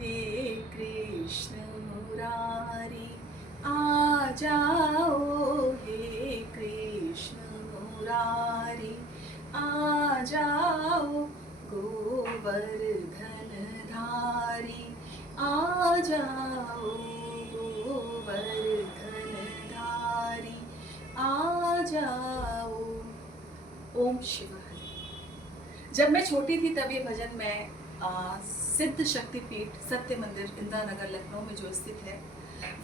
हे कृष्ण मुरारी आ जाओ, हे कृष्ण मुरारी आ जाओ, गोवर्धन धारी आ जाओ, गोवर्धन धारी आ जाओ। ओम शिव हरे। जब मैं छोटी थी तब ये भजन मैं सिद्ध शक्तिपीठ सत्य मंदिर इंदिरा नगर लखनऊ में जो स्थित है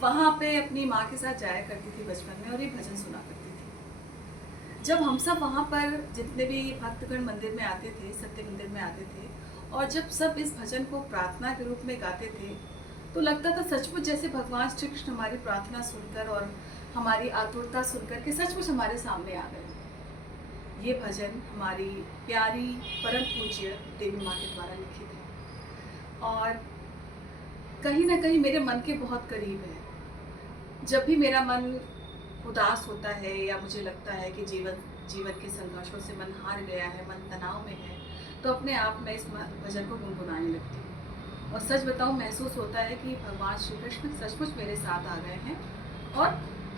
वहाँ पे अपनी माँ के साथ जाया करती थी बचपन में और ये भजन सुना करती थी। जब हम सब वहाँ पर जितने भी भक्तगण मंदिर में आते थे, सत्य मंदिर में आते थे, और जब सब इस भजन को प्रार्थना के रूप में गाते थे तो लगता था सचमुच जैसे भगवान श्री कृष्ण हमारी प्रार्थना सुनकर और हमारी आतुरता सुनकर के सचमुच हमारे सामने आ गए। ये भजन हमारी प्यारी परम पूज्य देवी माँ के द्वारा लिखित है और कहीं ना कहीं मेरे मन के बहुत करीब है। जब भी मेरा मन उदास होता है या मुझे लगता है कि जीवन के संघर्षों से मन हार गया है, मन तनाव में है, तो अपने आप में इस भजन को गुनगुनाने लगती हूँ। और सच बताऊँ, महसूस होता है कि भगवान श्री कृष्ण सचमुच मेरे साथ आ गए हैं और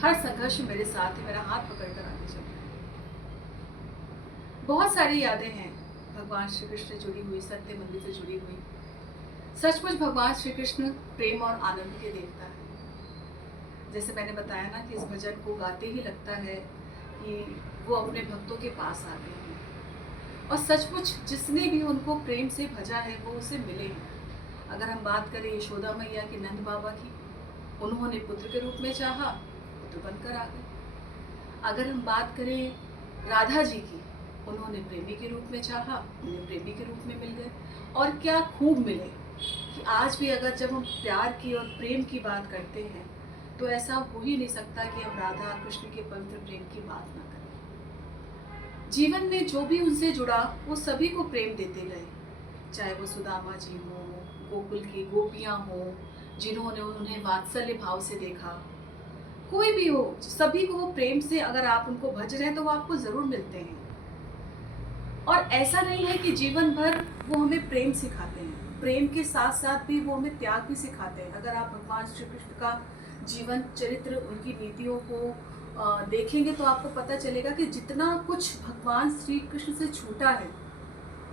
हर संघर्ष मेरे साथ ही मेरा हाथ पकड़ कर आगे चल रहे हैं। बहुत सारी यादें हैं भगवान श्री कृष्ण से जुड़ी हुई, सत्य मंदिर से जुड़ी हुई। सचमुच भगवान श्री कृष्ण प्रेम और आनंद के देवता है। जैसे मैंने बताया ना कि इस भजन को गाते ही लगता है कि वो अपने भक्तों के पास आ गए हैं और सचमुच जिसने भी उनको प्रेम से भजा है वो उसे मिले हैं। अगर हम बात करें यशोदा मैया की, नंद बाबा की, उन्होंने पुत्र के रूप में चाहा, पुत्र बनकर आ गए। अगर हम बात करें राधा जी की, उन्होंने प्रेमी के रूप में चाहा, उन्हें प्रेमी के रूप में मिल गए। और क्या खूब मिले कि आज भी अगर जब हम प्यार की और प्रेम की बात करते हैं तो ऐसा हो ही नहीं सकता कि हम राधा कृष्ण के पवित्र प्रेम की बात ना करें। जीवन में जो भी उनसे जुड़ा वो सभी को प्रेम देते गए, चाहे वो सुदामा जी हो, गोकुल की गोपियाँ हो जिन्होंने उन्हें वात्सल्य भाव से देखा, कोई भी हो, सभी को वो प्रेम से अगर आप उनको भज रहे हैं तो वो आपको ज़रूर मिलते हैं। और ऐसा नहीं है कि जीवन भर वो हमें प्रेम सिखाते हैं, प्रेम के साथ साथ भी वो हमें त्याग भी सिखाते हैं। अगर आप भगवान श्री कृष्ण का जीवन चरित्र, उनकी नीतियों को देखेंगे तो आपको पता चलेगा कि जितना कुछ भगवान श्री कृष्ण से छूटा है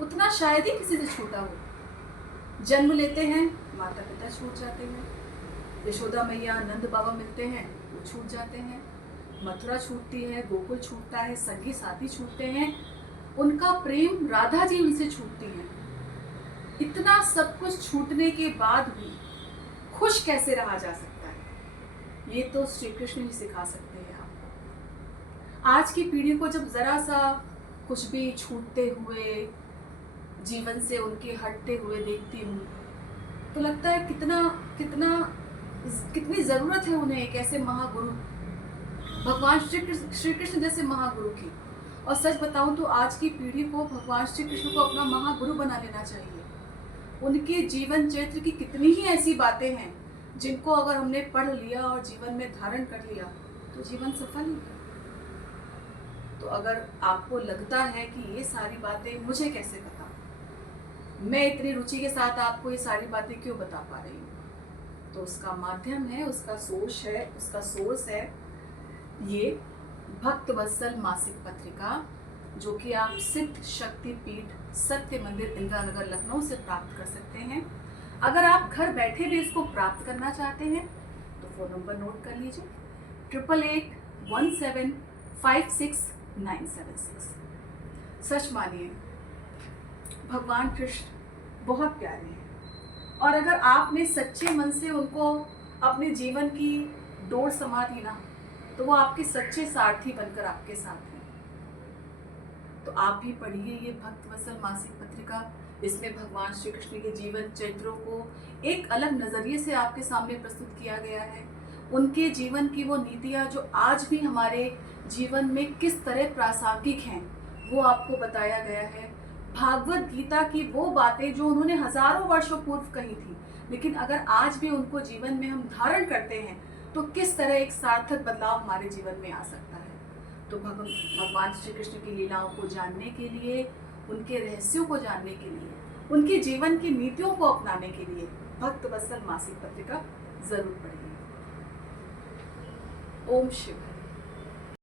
उतना शायद ही किसी से छूटा हो। जन्म लेते हैं, माता पिता छूट जाते हैं, यशोदा मैया नंद बाबा मिलते हैं, वो छूट जाते हैं, मथुरा छूटती है, गोकुल छूटता है, संगी साथी छूटते हैं, उनका प्रेम राधा जी उनसे छूटती हैं। इतना सब कुछ छूटने के बाद भी खुश कैसे रहा जा सकता है, ये तो श्री कृष्ण ही सिखा सकते हैं आपको। आज की पीढ़ी को जब जरा सा कुछ भी छूटते हुए, जीवन से उनके हटते हुए देखती हूँ तो लगता है कितनी ज़रूरत है उन्हें एक ऐसे महागुरु, भगवान श्री कृष्ण जैसे महागुरु की। और सच बताऊं तो आज की पीढ़ी को भगवान श्री कृष्ण को अपना महागुरु बना लेना चाहिए। उनके जीवन चरित्र की कितनी ही ऐसी बातें हैं जिनको अगर हमने पढ़ लिया और जीवन में धारण कर लिया तो जीवन सफल ही है। तो अगर आपको लगता है कि ये सारी बातें मुझे कैसे पता, मैं इतनी रुचि के साथ आपको ये सारी बातें क्यों बता पा रही हूँ, तो उसका माध्यम है, उसका सोर्स है ये भक्त वत्सल मासिक पत्रिका, जो कि आप सिद्ध शक्तिपीठ सत्य मंदिर इंदिरा नगर लखनऊ से प्राप्त कर सकते हैं। अगर आप घर बैठे भी इसको प्राप्त करना चाहते हैं तो फ़ोन नंबर नोट कर लीजिए 8881756976। सच मानिए भगवान कृष्ण बहुत प्यारे हैं और अगर आपने सच्चे मन से उनको अपने जीवन की डोर समा दी ना तो वो आपके सच्चे सारथी बनकर आपके साथ हैं। तो आप भी पढ़िए ये भक्त वत्सल मासिक पत्रिका। इसमें भगवान श्री कृष्ण के जीवन चरित्रों को एक अलग नज़रिए से आपके सामने प्रस्तुत किया गया है। उनके जीवन की वो नीतियाँ जो आज भी हमारे जीवन में किस तरह प्रासंगिक हैं वो आपको बताया गया है। भागवत गीता की वो बातें जो उन्होंने हजारों वर्षों पूर्व कही थी, लेकिन अगर आज भी उनको जीवन में हम धारण करते हैं तो किस तरह एक सार्थक बदलाव हमारे जीवन में आ सकता है। तो भगवान श्री कृष्ण की लीलाओं को जानने के लिए, उनके रहस्यों को जानने के लिए उनके जीवन की नीतियों को अपनाने के लिए भक्त वत्सल मासिक पत्रिका जरूर पढ़िए। ओम शिव।